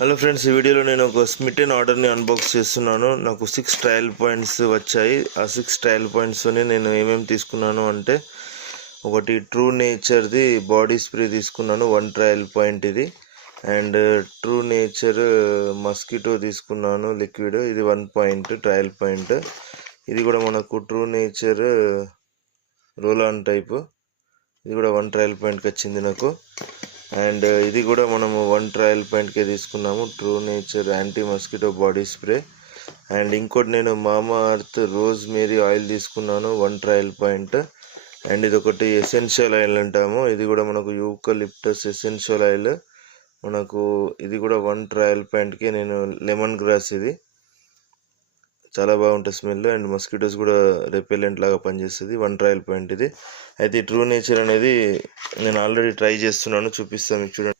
Hello friends, ఈ వీడియోలో నేను ఒక స్మిటెన్ ఆర్డర్ని అన్బాక్స్ చేస్తున్నాను. నాకు 6 ట్రయల్ పాయింట్స్ వచ్చాయి. ఆ 6 ట్రయల్ పాయింట్స్తోనే నేను ఏమేమి తీసుకున్నాను అంటే, ఒకటి ట్రూ నేచర్ది బాడీ స్ప్రే తీసుకున్నాను, 1 ట్రయల్ పాయింట్ ఇది. అండ్ ట్రూ నేచర్ మస్కిటో తీసుకున్నాను లిక్విడ్, ఇది 1 పాయింట్ ట్రయల్ పాయింట్. ఇది కూడా మనకు true nature roll on type, ఇది కూడా 1 ట్రయల్ పాయింట్కి వచ్చింది నాకు. అండ్ ఇది కూడా మనము 1 ట్రయల్ పాయింట్కే తీసుకున్నాము, true nature anti mosquito body spray. And ఇంకోటి నేను మామా అర్త్ రోజ్ మేరీ ఆయిల్ తీసుకున్నాను, 1 ట్రయల్ పాయింట్. అండ్ ఇది ఒకటి ఎసెన్షియల్ ఆయిల్ అంటాము, ఇది కూడా మనకు యూకలిప్టస్ ఎసెన్షియల్ ఆయిల్ మనకు, ఇది కూడా 1 ట్రయల్ పాయింట్కి. నేను లెమన్ గ్రాస్, ఇది చాలా బాగుంటుంది స్మెల్, అండ్ మస్కిటోస్ కూడా రెపెలెంట్ లాగా పనిచేస్తుంది, 1 ట్రయల్ పాయింట్ ఇది. అయితే ఈ ట్రూ నేచర్ అనేది నేను ఆల్రెడీ ట్రై చేస్తున్నాను, చూపిస్తాను మీకు చూడండి.